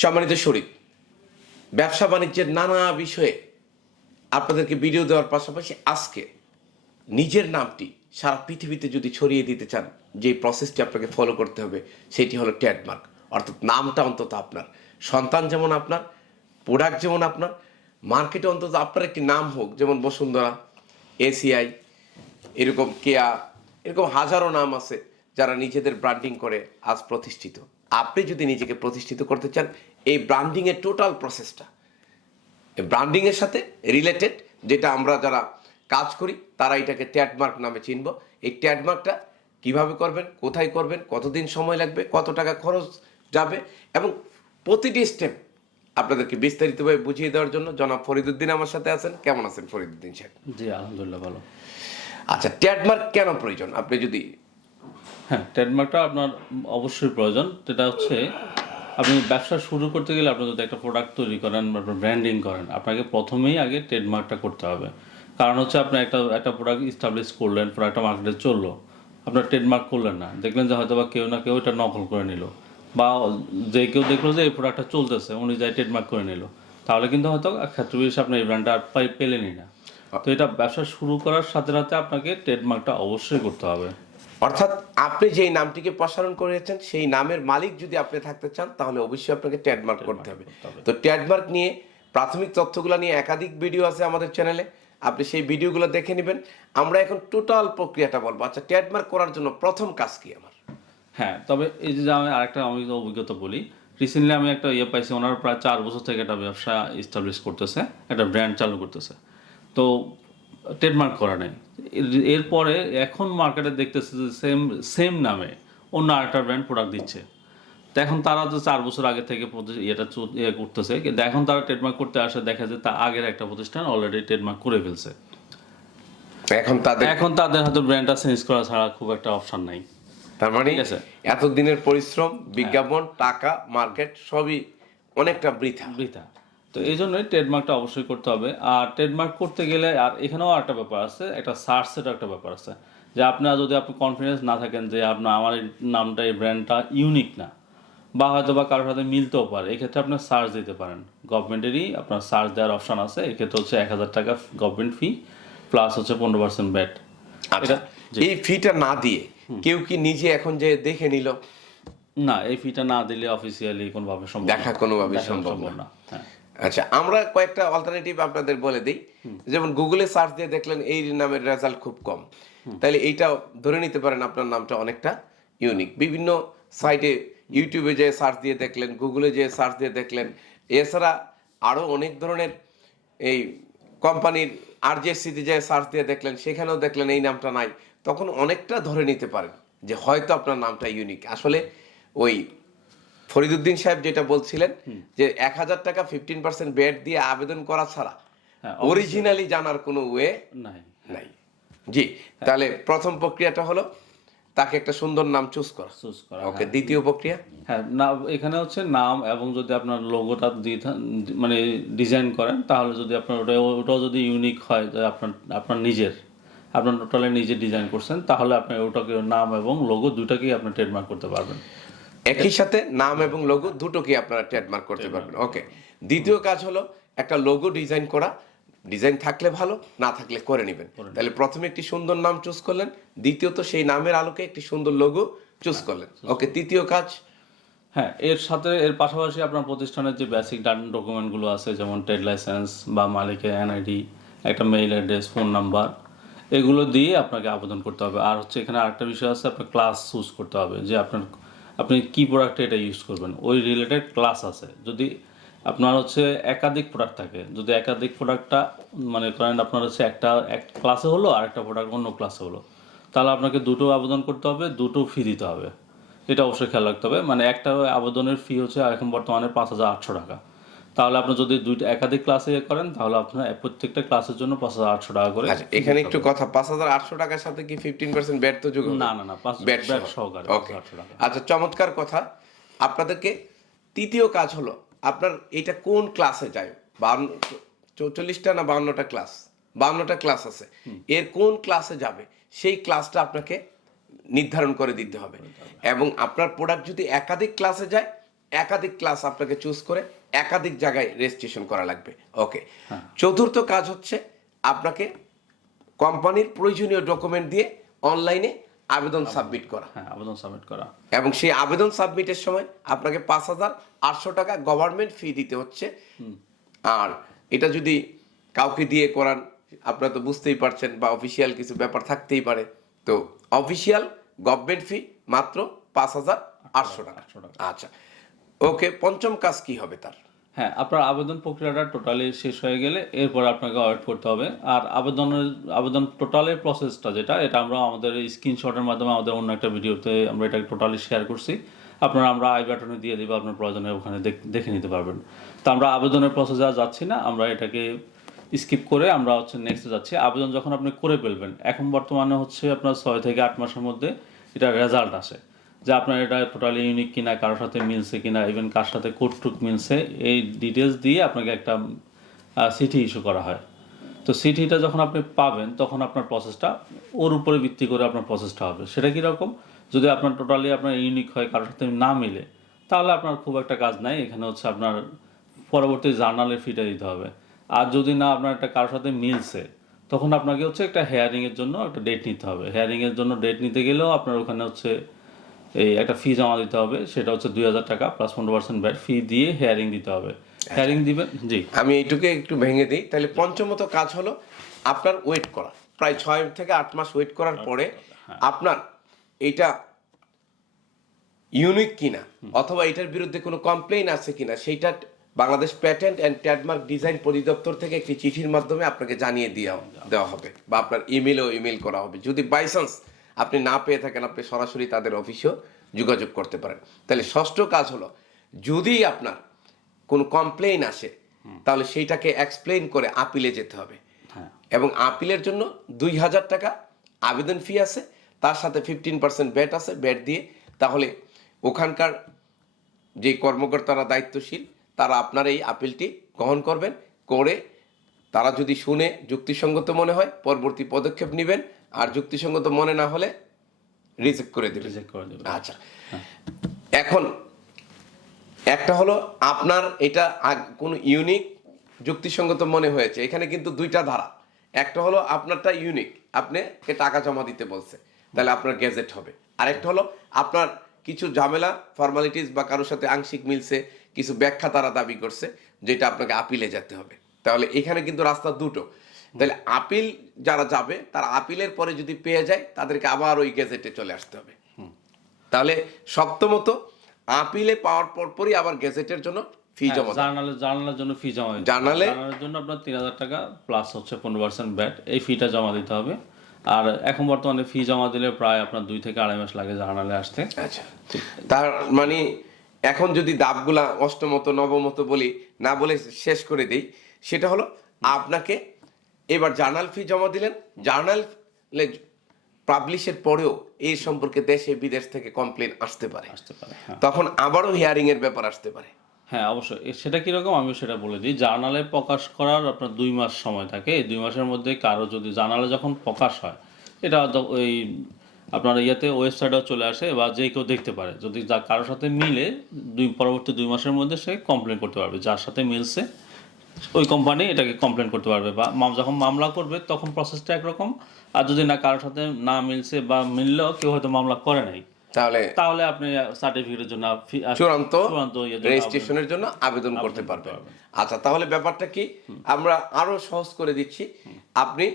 সম্মানিত শরীফ, ব্যবসা বাণিজ্যের নানা বিষয়ে আপনাদেরকে ভিডিও দেওয়ার পাশাপাশি আজকে নিজের নামটি সারা পৃথিবীতে যদি ছড়িয়ে দিতে চান, যে প্রসেসটি আপনাকে ফলো করতে হবে সেটি হলো ট্রেডমার্ক। অর্থাৎ নামটা অন্তত আপনার, সন্তান যেমন আপনার, প্রোডাক্ট যেমন আপনার, মার্কেটে অন্তত আপনার একটি নাম হোক। যেমন বসুন্ধরা, এসিআই, এরকম কেয়া, এরকম হাজারো নাম আছে যারা নিজেদের ব্র্যান্ডিং করে আজ প্রতিষ্ঠিত। আপনি যদি নিজেকে প্রতিষ্ঠিত করতে চান, এই ব্র্যান্ডিংয়ের টোটাল প্রসেসটা, এই ব্র্যান্ডিংয়ের সাথে রিলেটেড, যেটা আমরা যারা কাজ করি তারা এটাকে ট্রেডমার্ক নামে চিনব। এই ট্রেডমার্কটা কিভাবে করবেন, কোথায় করবেন, কতদিন সময় লাগবে, কত টাকা খরচ যাবে, এবং প্রতিটি স্টেপ আপনাদেরকে বিস্তারিতভাবে বুঝিয়ে দেওয়ার জন্য জনাব ফরিদুদ্দিন আমার সাথে আছেন। কেমন আছেন ফরিদুদ্দিন সাহেব? জি আলহামদুলিল্লাহ ভালো। আচ্ছা, ট্রেডমার্ক কেন প্রয়োজন আপনি যদি? হ্যাঁ, ট্রেডমার্কটা আপনার অবশ্যই প্রয়োজন। যেটা হচ্ছে আপনি ব্যবসা শুরু করতে গেলে আপনি যদি একটা প্রোডাক্ট তৈরি করেন বা ব্র্যান্ডিং করেন, আপনাকে প্রথমেই আগে ট্রেডমার্কটা করতে হবে। কারণ হচ্ছে আপনি একটা প্রোডাক্ট ইস্টাবলিশ করলেন, প্রোডাক্টটা মার্কেটে চললো, আপনার ট্রেডমার্ক করলেন না, দেখলেন যে হয়তো বা কেউ না কেউ এটা নকল করে নিল, বা যে কেউ দেখলো যে এই প্রোডাক্টটা চলতেছে উনি যাই ট্রেডমার্ক করে নিল, তাহলে কিন্তু হয়তো ক্ষেত্র বিশেষে আপনি এই ব্র্যান্ডটা আর পেলেনই না। তো এটা ব্যবসা শুরু করার সাথে সাথে আপনাকে ট্রেডমার্কটা অবশ্যই করতে হবে। অর্থাৎ আপনি যেই নামটিকে প্রসারণ করেছেন সেই নামের মালিক যদি আপনি থাকতে চান, তাহলে অবশ্যই আপনাকে ট্রেডমার্ক করতে হবে। তো ট্রেডমার্ক নিয়ে প্রাথমিক তথ্যগুলো নিয়ে একাধিক ভিডিও আছে আমাদের চ্যানেলে, আপনি সেই ভিডিওগুলো দেখে নেবেন। আমরা এখন টোটাল প্রক্রিয়াটা বলবো। আচ্ছা, ট্রেডমার্ক করার জন্য প্রথম কাজ কি আমার? হ্যাঁ, তবে এই যে আমি আরেকটা অভিজ্ঞতা বলি। রিসেন্টলি আমি একটা পাইছি, ওনার প্রায় 4 বছর থেকে একটা ব্যবসা ইস্টাবলিশ করতেছে, একটা ব্র্যান্ড চালু করতেছে। তো ট্রেডমার্ক করা নেই। এরপরে এখন মার্কেটে দেখতেছে যে সেম নামে অন্য আরেকটা ব্র্যান্ড প্রোডাক্ট দিচ্ছে। তো এখন তারা তো 4 বছর আগে থেকে করতেছে, কিন্তু এখন তারা ট্রেডমার্ক করতে আসে, দেখা যায় তা আগের একটা প্রতিষ্ঠান অলরেডি ট্রেডমার্ক করে ফেলছে। এখন তাদের হয়তো ব্র্যান্ডটা চেঞ্জ করা ছাড়া খুব একটা অপশন নাই। তার মানে এতদিনের পরিশ্রম, বিজ্ঞাপন, টাকা, মার্কেট সবই অনেকটা বৃথা। তো এই জন্যই ট্রেডমার্কটা অবশ্যই করতে হবে। আর ট্রেডমার্ক করতে গেলে আর এখানেও একটা ব্যাপার আছে, একটা সার্চের একটা ব্যাপার আছে, যে আপনার যদি আপনি কনফিডেন্স না থাকেন যে আমার এই নামটা, এই ব্র্যান্ডটা ইউনিক না, বা হয়তো বা কারোর সাথে মিলতেও পারে, এক্ষেত্রে আপনার সার্চ দিতে পারেন। গভর্নমেন্টেরই আপনার সার্চ দেওয়ার অপশন আছে। এক্ষেত্রে হচ্ছে 1000 টাকা গভর্নমেন্ট ফি, প্লাস হচ্ছে 15% ব্যাট। আচ্ছা, এই ফিটা না দিয়ে কেউ কি নিজে এখন যে দেখে নিল? না, এই ফিটা না দিলে অফিসিয়ালি কোনোভাবে সম্ভব না। হ্যাঁ। আচ্ছা, আমরা কয়েকটা অল্টারনেটিভ আপনাদের বলে দিই। যেমন গুগলে সার্চ দিয়ে দেখলেন এই নামের রেজাল্ট খুব কম, তাহলে এইটা ধরে নিতে পারেন আপনার নামটা অনেকটা ইউনিক। বিভিন্ন সাইটে, ইউটিউবে যে সার্চ দিয়ে দেখলেন, গুগলে যে সার্চ দিয়ে দেখলেন, এছাড়া আরও অনেক ধরনের এই কোম্পানির আরজেসিতে যে সার্চ দিয়ে দেখলেন, সেখানেও দেখলেন এই নামটা নাই, তখন অনেকটা ধরে নিতে পারেন যে হয়তো আপনার নামটা ইউনিক। আসলে ওই ফরিদুদ্দিন সাহেব যেটা বলছিলেন যে 1000 টাকা 15% ব্যাট দিয়ে আবেদন করা ছাড়া অরিজিনালি জানার কোনো ওয়ে নাই। জি, তাহলে প্রথম প্রক্রিয়াটা হলো তাকে একটা সুন্দর নাম চুজ করা। ওকে, দ্বিতীয় প্রক্রিয়া? হ্যাঁ, না, এখানে হচ্ছে নাম, এবং যদি আপনার লোগোটা মানে ডিজাইন করেন, তাহলে যদি আপনার ওটাও যদি ইউনিক হয়, আপনার আপনার টোটালি নিজে ডিজাইন করছেন, তাহলে আপনি ওটাকে নাম এবং লোগো দুটাকেই আপনি ট্রেডমার্ক করতে পারবেন। একই সাথে নাম এবং লোগো দুটোকে আপনারা ট্রেডমার্ক করতে পারবেন। ওকে, দ্বিতীয় কাজ হলো একটা লোগো ডিজাইন করা। ডিজাইন থাকলে ভালো, না থাকলে করে নেবেন। তাহলে প্রথমে একটি সুন্দর নাম চুজ করলেন, দ্বিতীয়ত সেই নামের আলোকে একটি সুন্দর লোগো চুজ করলেন। ওকে, তৃতীয় কাজ? হ্যাঁ, এর পাশাপাশি আপনার প্রতিষ্ঠানের যে বেসিক ডকুমেন্টগুলো আছে, যেমন ট্রেড লাইসেন্স বা মালিকের এনআইডি, একটা মেইল অ্যাড্রেস, ফোন নাম্বার, এগুলো দিয়ে আপনাকে আবেদন করতে হবে। আর হচ্ছে এখানে আরেকটা বিষয় আছে, আপনার ক্লাস চুজ করতে হবে, যে আপনি কি প্রোডাক্টে এটা ইউজ করবেন, ওই রিলেটেড ক্লাস আছে। যদি আপনার হচ্ছে একাধিক প্রোডাক্ট থাকে, যদি একাধিক প্রোডাক্টটা মানে করেন আপনার হচ্ছে এক ক্লাসে হলো আর একটা প্রোডাক্ট অন্য ক্লাসে হলো, তাহলে আপনাকে দুটো আবেদন করতে হবে, দুটো ফি দিতে হবে। এটা অবশ্যই খেয়াল রাখতে হবে। মানে একটা আবেদনের ফি হচ্ছে এখন বর্তমানে 5800 টাকা। তাহলে আপনি যদি একাধিক ক্লাসে করেন, তাহলে আপনার প্রত্যেকটা ক্লাসের জন্য 5800 টাকা করে। এখানে একটু কথা, 5800 টাকার সাথে কি 15% ব্যাট তো যোগ? না, ব্যাট সহকারে। আচ্ছা, চমৎকার কথা। আপনাদেরকে তৃতীয় কাজ হলো আপনার এটা কোন ক্লাসে যায়। 44টা না 52টা ক্লাস? 52টা ক্লাস আছে। এর কোন ক্লাসে যাবে সেই ক্লাসটা আপনাকে নির্ধারণ করে দিতে হবে। এবং আপনার প্রোডাক্ট যদি একাধিক ক্লাসে যায়, একাধিক ক্লাস আপনাকে চুজ করে একাধিক জায়গায় রেজিস্ট্রেশন করা লাগবে। ওকে, চতুর্থ কাজ হচ্ছে আপনাকে কোম্পানির প্রয়োজনীয় ডকুমেন্ট দিয়ে অনলাইনে আবেদন সাবমিট করা। আবেদন সাবমিট করা, এবং সেই আবেদন সাবমিটের সময় আপনাকে 5,800 টাকা গভর্নমেন্ট ফি দিতে হচ্ছে। আর এটা যদি কাউকে দিয়ে করান, আপনারা তো বুঝতেই পারছেন, বা অফিসিয়াল কিছু ব্যাপার থাকতেই পারে, তো অফিসিয়াল গভর্নমেন্ট ফি মাত্র 5,800 টাকা। আচ্ছা, ওকে, পঞ্চম কাজ কি হবে তার? আপনার আবেদন প্রক্রিয়াটা টোটালি শেষ হয়ে গেলে এরপর আপনাকে ওয়েট করতে হবে। আর আবেদন টোটালের প্রসেসটা যেটা, এটা আমরা আমাদের স্ক্রিনশটের মাধ্যমে আমাদের অন্য একটা ভিডিওতে আমরা এটা টোটালি শেয়ার করছি। আমরা আই বাটনে দিয়ে দিব, আপনার প্রয়োজনে ওখানে দেখে নিতে পারবেন। তো আমরা আবেদনের প্রসেসে আর যাচ্ছি না, আমরা এটাকে স্কিপ করে আমরা নেক্সটে যাচ্ছি। আবেদন যখন আপনি করে ফেলবেন, এখন বর্তমানে আপনার 6 থেকে 8 মাসের মধ্যে এটা রেজাল্ট আসে যে আপনার এটা টোটালি ইউনিক কিনা, কারোর সাথে মিলছে কিনা, ইভেন কার সাথে কোডটুক মিলছে, এই ডিটেলস দিয়ে আপনাকে একটা সিটি ইস্যু করা হয়। তো সিটিটা যখন আপনি পাবেন, তখন আপনার প্রসেসটা ওর উপরে ভিত্তি করে আপনার প্রসেসটা হবে। সেটা কীরকম? যদি আপনার টোটালি আপনার ইউনিক হয়, কারোর সাথে না মিলে, তাহলে আপনার খুব একটা কাজ নাই। এখানে আপনার পরবর্তী জার্নালের ফিটা দিতে হবে। আর যদি না আপনার একটা কারোর সাথে মিলছে, তখন আপনাকে একটা হেয়ারিংয়ের জন্য একটা ডেট নিতে হবে। হেয়ারিংয়ের জন্য ডেট নিতে গেলেও আপনার ওখানে এই একটা ফি জমা দিতে হবে। সেটা 2,000 টাকা প্লাস 15% ব্যাট ফি দিয়ে হেয়ারিং দিতে হবে। হেয়ারিং দিবেন। জি, আমি এইটুকু একটু ভেঙে দিই। তাহলে পঞ্চমত কাজ হলো আপনার ওয়েট করা, প্রায় 6 থেকে 8 মাস ওয়েট করার পরে আপনার এটা ইউনিক কিনা অথবা এটার বিরুদ্ধে কোনো কমপ্লেইন আছে কিনা, সেইটা Bangladesh patent and trademark design পরিদপ্তর থেকে একটি চিঠির মাধ্যমে আপনাকে জানিয়ে দেওয়া হবে, বা আপনার ইমেল করা হবে। যদি বাই চান্স আপনি না পেয়ে থাকেন, আপনি সরাসরি তাদের অফিসেও যোগাযোগ করতে পারেন। তাহলে ষষ্ঠ কাজ হলো, যদি আপনার কোনো কমপ্লেইন আসে, তাহলে সেইটাকে এক্সপ্লেইন করে আপিলে যেতে হবে। এবং আপিলের জন্য 2,000 টাকা আবেদন ফি আছে, তার সাথে 15% ব্যাট আছে। ব্যাট দিয়ে তাহলে ওখানকার যে কর্মকর্তারা দায়িত্বশীল, তারা আপনার এই আপিলটি গ্রহণ করবেন। করে তারা যদি শুনে যুক্তিসঙ্গত মনে হয়, পরবর্তী পদক্ষেপ নেবেন। আর যুক্তিসঙ্গত মনে না হলে রিজেক্ট করে দেবেন। আচ্ছা, এখন একটা হলো আপনার এটা কোনো ইউনিক যুক্তিসঙ্গত মনে হয়েছে, এখানে কিন্তু দুইটা ধারা। একটা হলো আপনারটা ইউনিক, আপনাকে টাকা জমা দিতে বলছে, তাহলে আপনার গ্যাজেট হবে। আরেকটা হলো আপনার কিছু ঝামেলা ফর্মালিটিস বা কারোর সাথে আংশিক মিলছে, কিছু ব্যাখ্যা তারা দাবি করছে, যেটা আপনাকে আপিলে যেতে হবে। তাহলে এখানে কিন্তু রাস্তা দুটো। তাহলে আপিল যারা যাবে, তারা আপিলের পরে যদি পেয়ে যায়, তাদেরকে আবার ওই গ্যাজেটে চলে আসতে হবে। তাহলে সপ্তমত, আপিলে পাওয়ার পরপরই আবার গ্যাজেটের জন্য ফি জমা, জার্নালের জন্য ফি জমা দিতে হবে। জার্নালের জন্য আপনার 3,000 টাকা প্লাস 15% ব্যাট, এই ফিটা জমা দিতে হবে। আর এখন বর্তমানে ফি জমা দিলে প্রায় আপনার 2 থেকে 2.5 মাস লাগে জার্নালে আসতে। আচ্ছা, তার মানে এখন যদি দাবগুলা অষ্টমত নবমত বলি, না বলে শেষ করে দিই, সেটা হলো আপনাকে এবার জার্নাল ফি জমা দিলেন। জার্নাল পাবলিশের পরেও এই সম্পর্কে দেশে বিদেশ থেকে কমপ্লেন আসতে পারে। তখন আবারও হিয়ারিং এর ব্যাপার আসতে পারে। অবশ্যই। সেটা কিরকম আমি সেটা বলে দিই। জার্নালে প্রকাশ করার আপনার 2 মাস সময় থাকে। এই 2 মাসের মধ্যে কারো যদি জার্নালে যখন প্রকাশ হয়, এটা ওই আপনার ওয়েবসাইটেও চলে আসে, বা যে কেউ দেখতে পারে। যদি কারোর সাথে মিলে পরবর্তী 2 মাসের মধ্যে সে কমপ্লেন করতে পারবে। যার সাথে মিলছে ওই কোম্পানি এটাকে কমপ্লেন করতে পারবে, বা যখন মামলা করবে তখন প্রসেসটা একরকম। আর যদি না কারোর সাথে না মিলছে, বা মিললেও কেউ হয়তো মামলা করে নাই, তাহলে আপনি সার্টিফিকেটের জন্য চূড়ান্ত রেজিস্ট্রেশনের জন্য আবেদন করতে পারবেন। আচ্ছা, তাহলে ব্যাপারটা কি আমরা আরো সহজ করে দিচ্ছি। আপনি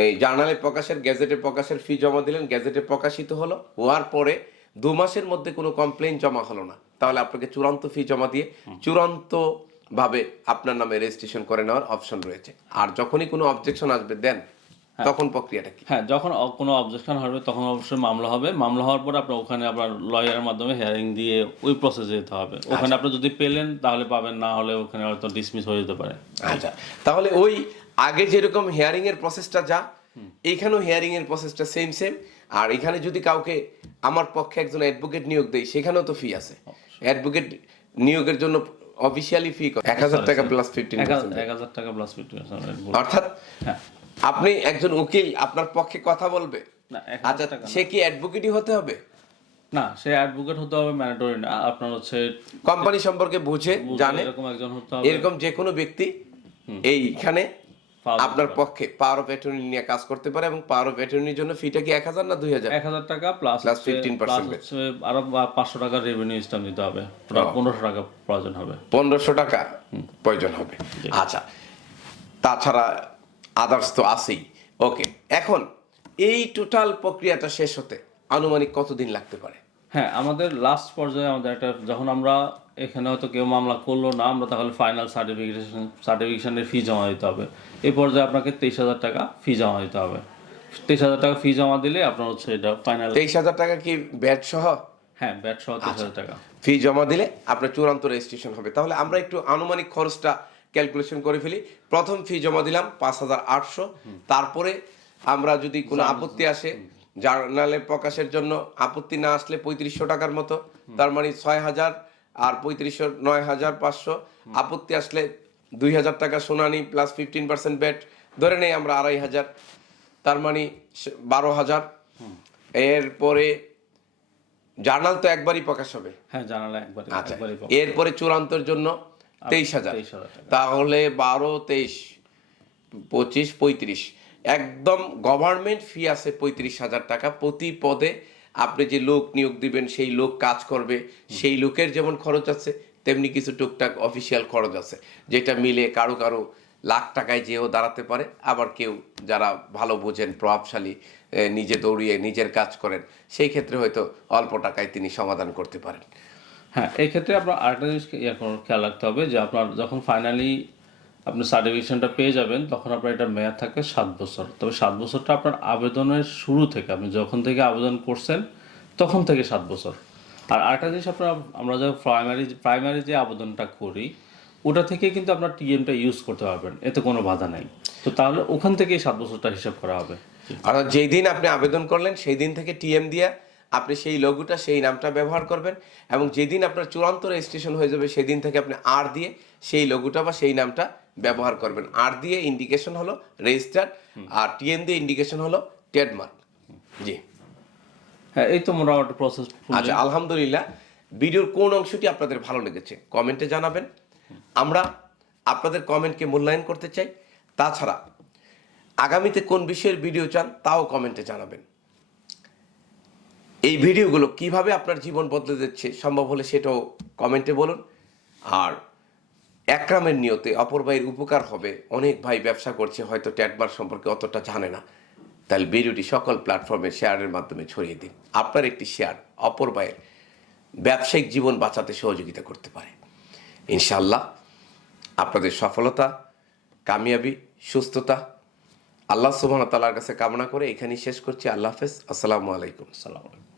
এই জার্নালে প্রকাশের, গেজেটে প্রকাশের ফি জমা দিলেন, গেজেটে প্রকাশিত হলো, হওয়ার পরে 2 মাসের মধ্যে কোনো কমপ্লেইন জমা হলো না, তাহলে আপনাকে চূড়ান্ত ফি জমা দিয়ে চূড়ান্ত ভাবে আপনার নামে রেজিস্ট্রেশন করে নেওয়ার অপশন রয়েছে। আর যখনই কোনো অবজেকশন আসবে দেন, তখন প্রক্রিয়াটা কি? যখন কোনো অবজেকশন হবে তখন অবশ্যই মামলা হবে। মামলা হওয়ার পর আপনার ওখানে আপনার লয়ারের মাধ্যমে হিয়ারিং দিয়ে ওই প্রসেসে যেতে হবে। ওখানে আপনি যদি পেলেন তাহলে পাবেন, না হলে ওখানে হয়তো ডিসমিস হয়ে যেতে পারে। আচ্ছা, তাহলে ওই আগে যেরকম হিয়ারিং এর প্রসেসটা যা, এইখানেও হিয়ারিং এর প্রসেসটা সেম। আর এখানে যদি কাউকে আমার পক্ষে একজন অ্যাডভোকেট নিয়োগ দেয়, সেখানেও তো ফি আছে। অ্যাডভোকেট নিয়োগের জন্য অফিশিয়ালি ফি 1,000 টাকা প্লাস 15%। 1,000 টাকা প্লাস 15%। অর্থাৎ আপনি একজন উকিল আপনার পক্ষে কথা বলবে, আচ্ছা, সে কি অ্যাডভোকেটই হতে হবে? না, সে অ্যাডভোকেট হতে হবে ম্যান্ডেটরি না, আপনার হচ্ছে কোম্পানি সম্পর্কে বুঝে জানে এরকম একজন হতে হবে। এরকম যে কোনো ব্যক্তি এইখানে আপনার পক্ষে পাওয়ার অফ অ্যাটর্নি নিয়ে কাজ করতে পারে। এবং পাওয়ার অফ অ্যাটর্নির জন্য ফিটা কি 1000 না 2000? 1000 টাকা প্লাস 15%। আরো 500 টাকা রেভিনিউ স্ট্যাম্প দিতে হবে, 1500 টাকা প্রয়োজন হবে। 1500 টাকা প্রয়োজন হবে। আচ্ছা, তাছাড়া আদার্স তো আছেই। ওকে, এখন এই টোটাল প্রক্রিয়াটা শেষ হতে আনুমানিক কতদিন লাগতে পারে? হ্যাঁ, আমাদের লাস্ট পর্যায়ে আমাদের একটা, যখন আমরা এখানে হয়তো কেউ মামলা করলো না, আমরা তাহলে ফাইনাল সার্টিফিকেশনের ফি জমা দিতে হবে। এই পর্যায়ে আপনাকে 23,000 টাকা ফি জমা দিতে হবে। 23,000 টাকা ফি জমা দিলে আপনার হচ্ছে এটা ফাইনাল। 23,000 টাকা কি ব্যাট সহ? হ্যাঁ, ব্যাট সহ 23,000 টাকা ফি জমা দিলে আপনার চূড়ান্ত রেজিস্ট্রেশন হবে। তাহলে আমরা একটু আনুমানিক খরচটা ক্যালকুলেশন করে ফেলি। প্রথম ফি জমা দিলাম 5,800। তারপরে আমরা যদি কোনো আপত্তি আসে, জার্নালে প্রকাশের জন্য আপত্তি না আসলে 3500 টাকার মতো, তার মানে 6,000 আর 3500 9,500। আপত্তি আসলে 2,000 টাকা শুনানি প্লাস 15% ব্যাট, ধরে নেই আমরা 2,500, তার মানে 12,000। এরপরে জার্নাল তো একবারই প্রকাশ হবে। হ্যাঁ, জানালা একবারে। আচ্ছা, এরপরে চূড়ান্তের জন্য 23,000। তাহলে 12 23 25 35, একদম গভর্নমেন্ট ফি আছে 35,000 টাকা প্রতি পদে। আপনি যে লোক নিয়োগ দিবেন, সেই লোক কাজ করবে, সেই লোকের যেমন খরচ আছে তেমনি কিছু টুকটাক অফিসিয়াল খরচ আছে, যেটা মিলে কারো কারো লাখ টাকায় যেও দাঁড়াতে পারে। আবার কেউ যারা ভালো বোঝেন, প্রভাবশালী, নিজে দৌড়িয়ে নিজের কাজ করেন, সেই ক্ষেত্রে হয়তো অল্প টাকায় তিনি সমাধান করতে পারেন। হ্যাঁ, এই ক্ষেত্রে আপনার আরেকটা জিনিস খেয়াল রাখতে হবে যে আপনার যখন ফাইনালি আপনি সার্টিফিকেশনটা পেয়ে যাবেন, তখন আপনার এটা মেয়াদ থাকবে 7 বছর। তবে 7 বছরটা আপনার আবেদনের শুরু থেকে, আপনি যখন থেকে আবেদন করছেন তখন থেকে 7 বছর। আর আরেকটা জিনিস, আমরা যখন প্রাইমারি যে আবেদনটা করি, ওটা থেকে কিন্তু আপনার টিএমটা ইউজ করতে পারবেন, এতে কোনো বাধা নাই। তো তাহলে ওখান থেকেই 7 বছরটা হিসাব করা হবে। আর যেই দিন আপনি আবেদন করলেন সেই দিন থেকে টিএম দিয়ে আপনি সেই লোগোটা, সেই নামটা ব্যবহার করবেন। এবং যেদিন আপনার চূড়ান্ত রেজিস্ট্রেশন হয়ে যাবে সেদিন থেকে আপনি আর দিয়ে সেই লোগোটা বা সেই নামটা ব্যবহার করবেন। আর দিয়ে ইন্ডিকেশন হলো রেজিস্টার্ড, আর টিএম দিয়ে ইন্ডিকেশন হলো ট্রেডমার্ক। জি হ্যাঁ, এই তো মোটামুটি প্রসেস। আচ্ছা, আলহামদুলিল্লাহ। ভিডিওর কোন অংশটি আপনাদের ভালো লেগেছে কমেন্টে জানাবেন। আমরা আপনাদের কমেন্টকে মূল্যায়ন করতে চাই। তাছাড়া আগামীতে কোন বিষয়ের ভিডিও চান তাও কমেন্টে জানাবেন। এই ভিডিওগুলো কিভাবে আপনার জীবন বদলে দিচ্ছে সম্ভব হলে সেটাও কমেন্টে বলুন। আর একরামের নিয়তে অপর ভাইয়ের উপকার হবে। অনেক ভাই ব্যবসা করছে, হয়তো ট্রেডমার্ক সম্পর্কে অতটা জানে না, তাহলে ভিডিওটি সকল প্ল্যাটফর্মে শেয়ারের মাধ্যমে ছড়িয়ে দিন। আপনার একটি শেয়ার অপর ভাইয়ের ব্যবসায়িক জীবন বাঁচাতে সহযোগিতা করতে পারে। ইনশাআল্লাহ আপনাদের সফলতা, কামিয়াবি, সুস্থতা আল্লাহ সুবহানাহু ওয়া তাআলার কাছে কামনা করে এখানেই শেষ করছি। আল্লাহ হাফেজ। আসসালামু আলাইকুম। আসসালামু আলাইকুম।